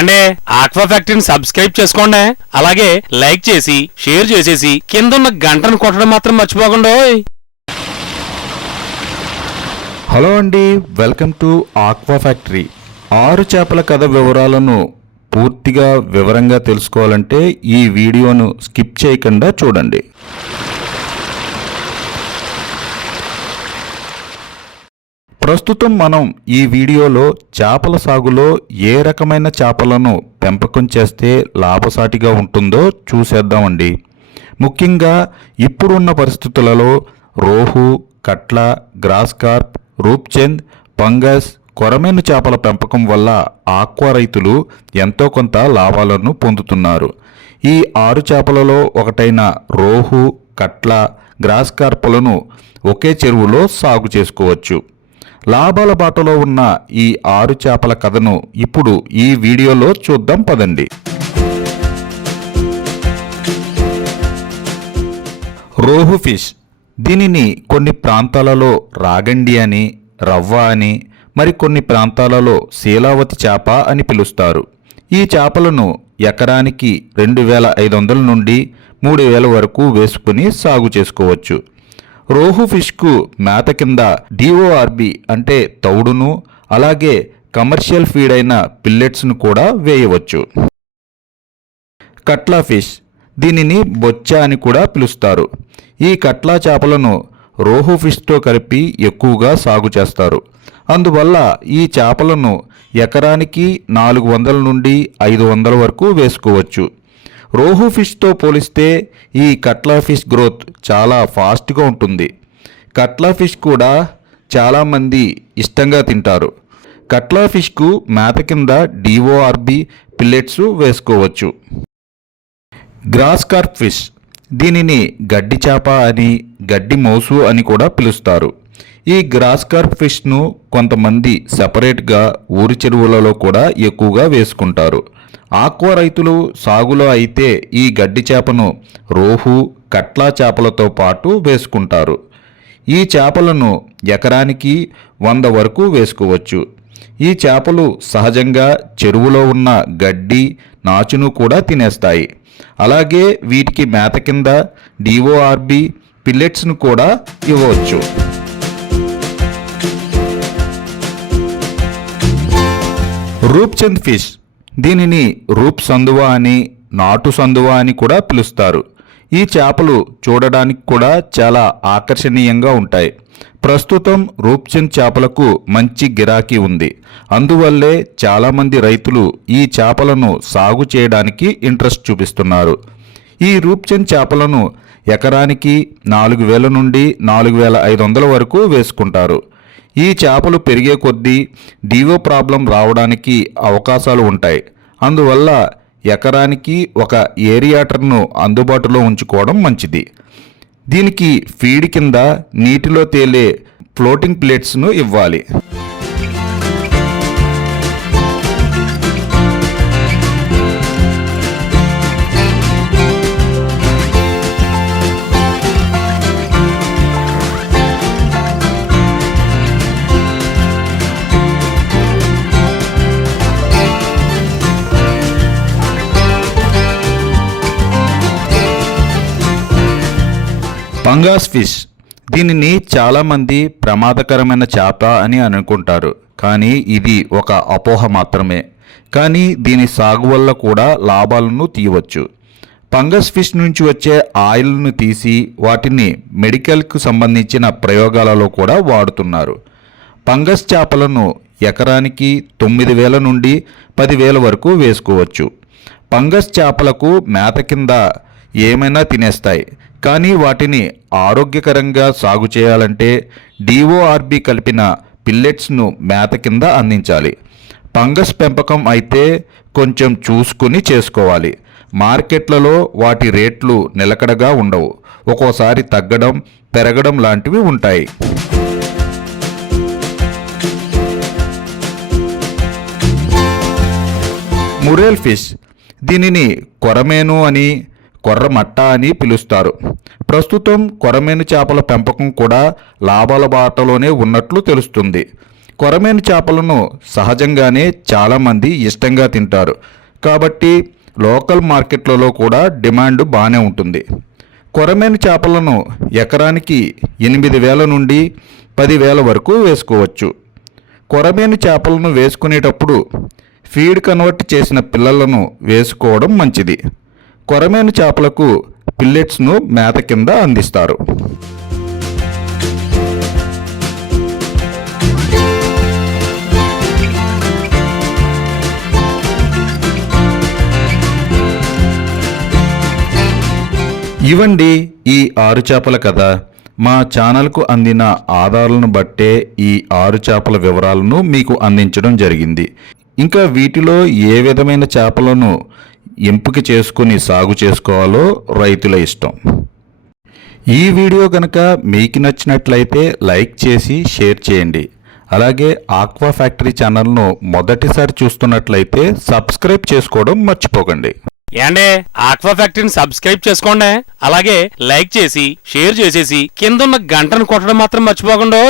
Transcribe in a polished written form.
ఏండే aqua ఫ్యాక్టరీని subscribe చేసుకోండి, అలాగే లైక్ చేసి షేర్ చేసేసి కింద ఉన్న గంటను కొట్టడం మాత్రం మర్చిపోకుండా. హలో అండి, వెల్కమ్ టు ఆక్వా ఫ్యాక్టరీ. 6 చేపల కథ వివరాలను పూర్తిగా వివరంగా తెలుసుకోవాలంటే ఈ వీడియోను స్కిప్ చేయకుండా చూడండి. ప్రస్తుతం మనం ఈ వీడియోలో చేపల సాగులో ఏ రకమైన చేపలను పెంపకం చేస్తే లాభసాటిగా ఉంటుందో చూసేద్దామండి. ముఖ్యంగా ఇప్పుడున్న పరిస్థితులలో రోహు, కట్ల, గ్రాస్ కార్ప్, రూప్చంద్, పంగస్, కొరమేను చేపల పెంపకం వల్ల ఆక్వా రైతులు ఎంతో కొంత లాభాలను పొందుతున్నారు. ఈ 6 చేపలలో ఒకటైన రోహు, కట్ల, గ్రాస్ కార్పులను ఒకే చెరువులో సాగు చేసుకోవచ్చు. లాభాల బాటలో ఉన్న ఈ 6 చేపల కథను ఇప్పుడు ఈ వీడియోలో చూద్దాం పదండి. రోహు ఫిష్. దీనిని కొన్ని ప్రాంతాలలో రాగండి అని, రవ్వ అని, మరికొన్ని ప్రాంతాలలో శీలావతి చేప అని పిలుస్తారు. ఈ చేపలను ఎకరానికి 2500 నుండి 3000 వరకు వేసుకుని సాగు చేసుకోవచ్చు. రోహు ఫిష్కు మేత కింద డిఓఆర్బి అంటే తౌడును, అలాగే కమర్షియల్ ఫీడ్ అయిన పిల్లెట్స్ను కూడా వేయవచ్చు. కట్లా ఫిష్. దీనిని బొచ్చ అని కూడా పిలుస్తారు. ఈ కట్లా చేపలను రోహు ఫిష్తో కలిపి ఎక్కువగా సాగు చేస్తారు. అందువల్ల ఈ చేపలను ఎకరానికి 400 నుండి 500 వరకు వేసుకోవచ్చు. రోహు ఫిష్తో పోలిస్తే ఈ కట్లా ఫిష్ గ్రోత్ చాలా ఫాస్ట్గా ఉంటుంది. కట్లా ఫిష్ కూడా చాలామంది ఇష్టంగా తింటారు. కట్లా ఫిష్కు మేత కింద డిఓఆర్బి పిల్లెట్స్ వేసుకోవచ్చు. Grass carp fish. దీనిని గడ్డి చేప అని, గడ్డి మోసు అని కూడా పిలుస్తారు. ఈ గ్రాస్ కార్ప్ ఫిష్ను కొంతమంది సెపరేట్గా ఊరి చెరువులలో కూడా ఎక్కువగా వేసుకుంటారు. ఆక్వా రైతులు సాగులో అయితే ఈ గడ్డి చేపను రోహు, కట్లా చేపలతో పాటు వేసుకుంటారు. ఈ చేపలను ఎకరానికి 100 వరకు వేసుకోవచ్చు. ఈ చేపలు సహజంగా చెరువులో ఉన్న గడ్డి, నాచును కూడా తినేస్తాయి. అలాగే వీటికి మేత కింద డిఓఆర్బి పిల్లెట్స్ను కూడా ఇవ్వవచ్చు. రూప్చంద్ ఫిష్. దీనిని రూప్ సందువా అని, నాటు సందువా అని కూడా పిలుస్తారు. ఈ చేపలు చూడడానికి కూడా చాలా ఆకర్షణీయంగా ఉంటాయి. ప్రస్తుతం రూప్చంద్ చేపలకు మంచి గిరాకీ ఉంది. అందువల్లే చాలామంది రైతులు ఈ చేపలను సాగు చేయడానికి ఇంట్రెస్ట్ చూపిస్తున్నారు. ఈ రూప్చంద్ చేపలను ఎకరానికి 4000 నుండి 4500 వరకు వేసుకుంటారు. ఈ చేపలు పెరిగే కొద్దీ డివో ప్రాబ్లం రావడానికి అవకాశాలు ఉంటాయి. అందువల్ల ఎకరానికి ఒక ఏరియాటర్ను అందుబాటులో ఉంచుకోవడం మంచిది. దీనికి ఫీడ్ కింద నీటిలో తేలే ఫ్లోటింగ్ ప్లేట్స్ను ఇవ్వాలి. పంగాస్ ఫిష్. దీనిని చాలామంది ప్రమాదకరమైన చేప అని అనుకుంటారు, కానీ ఇది ఒక అపోహ మాత్రమే. కానీ దీని సాగు వల్ల కూడా లాభాలను తీయవచ్చు. పంగస్ ఫిష్ నుంచి వచ్చే ఆయిల్ను తీసి వాటిని మెడికల్కు సంబంధించిన ప్రయోగాలలో కూడా వాడుతున్నారు. పంగస్ చేపలను ఎకరానికి 9000 నుండి 10,000 వరకు వేసుకోవచ్చు. పంగస్ చేపలకు మేత కింద ఏమైనా తినేస్తాయి, కానీ వాటిని ఆరోగ్యకరంగా సాగు చేయాలంటే డిఓఆర్బి కలిపిన పిల్లెట్స్ను మేత కింద అందించాలి. పంగస్ పెంపకం అయితే కొంచెం చూసుకుని చేసుకోవాలి. మార్కెట్లలో వాటి రేట్లు నిలకడగా ఉండవు. ఒక్కోసారి తగ్గడం, పెరగడం లాంటివి ఉంటాయి. మురేల్ ఫిష్. దీనిని కొరమేను అని, కొర్రమట్ట అని పిలుస్తారు. ప్రస్తుతం కొరమేను చేపల పెంపకం కూడా లాభాల బాటలోనే ఉన్నట్లు తెలుస్తుంది. కొరమేను చేపలను సహజంగానే చాలామంది ఇష్టంగా తింటారు కాబట్టి లోకల్ మార్కెట్లలో కూడా డిమాండ్ బాగానే ఉంటుంది. కొరమేను చేపలను ఎకరానికి 8,000 నుండి 10,000 వరకు వేసుకోవచ్చు. కొరమేను చేపలను వేసుకునేటప్పుడు ఫీడ్ కన్వర్ట్ చేసిన పిల్లలను వేసుకోవడం మంచిది. కొరమేను చేపలకు పిల్లెట్స్ను మేత కింద అందిస్తారు. ఇవండి ఈ 6 చేపల కథ. మా ఛానల్కు అందిన ఆధారాలను బట్టే ఈ 6 చేపల వివరాలను మీకు అందించడం జరిగింది. ఇంకా వీటిలో ఏ విధమైన చేపలను ఎంపిక చేసుకుని సాగు చేసుకోవాలో రైతుల ఇష్టం. ఈ వీడియో కనుక మీకు నచ్చినట్లయితే లైక్ చేసి షేర్ చేయండి. అలాగే ఆక్వా ఫ్యాక్టరీ ఛానల్ను మొదటిసారి చూస్తున్నట్లయితే సబ్స్క్రైబ్ చేసుకోవడం మర్చిపోకండి. ఏండే ఆక్వా ఫ్యాక్టరీని సబ్స్క్రైబ్ చేసుకోండి. అలాగే లైక్ చేసి షేర్ చేసేసి కిందున్న గంటను కొట్టడం మాత్రం మర్చిపోకండి.